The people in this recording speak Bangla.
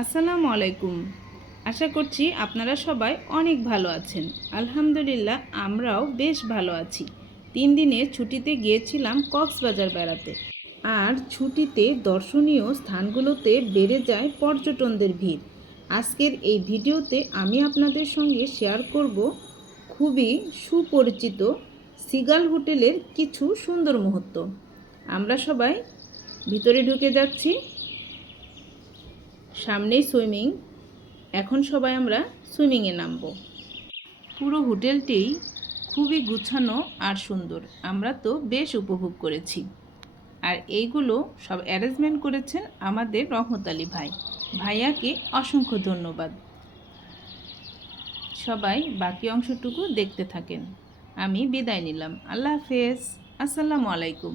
আসসালামু আলাইকুম। আশা করছি আপনারা সবাই অনেক ভালো আছেন। আলহামদুলিল্লাহ আমরাও বেশ ভালো আছি। 3 দিনের ছুটিতে গিয়েছিলাম কক্সবাজার বেড়াতে। আর ছুটিতে দর্শনীয় স্থানগুলোতে বেড়ে যায় পর্যটকদের ভিড়। আজকের এই ভিডিওতে আমি আপনাদের সঙ্গে শেয়ার করব খুবই সুপরিচিত সিগাল হোটেলের কিছু সুন্দর মুহূর্ত। আমরা সবাই ভিতরে ঢুকে যাচ্ছি। সামনেই সুইমিং। এখন সবাই আমরা সুইমিংয়ে নামব। পুরো হোটেলটি খুবই গুছানো আর সুন্দর। আমরা তো বেশ উপভোগ করেছি। আর এইগুলো সব অ্যারেঞ্জমেন্ট করেছেন আমাদের রহমত আলী ভাই। ভাইয়াকে অসংখ্য ধন্যবাদ। সবাই বাকি অংশটুকু দেখতে থাকেন। আমি বিদায় নিলাম। আল্লাহ হাফেজ। আসসালামু আলাইকুম।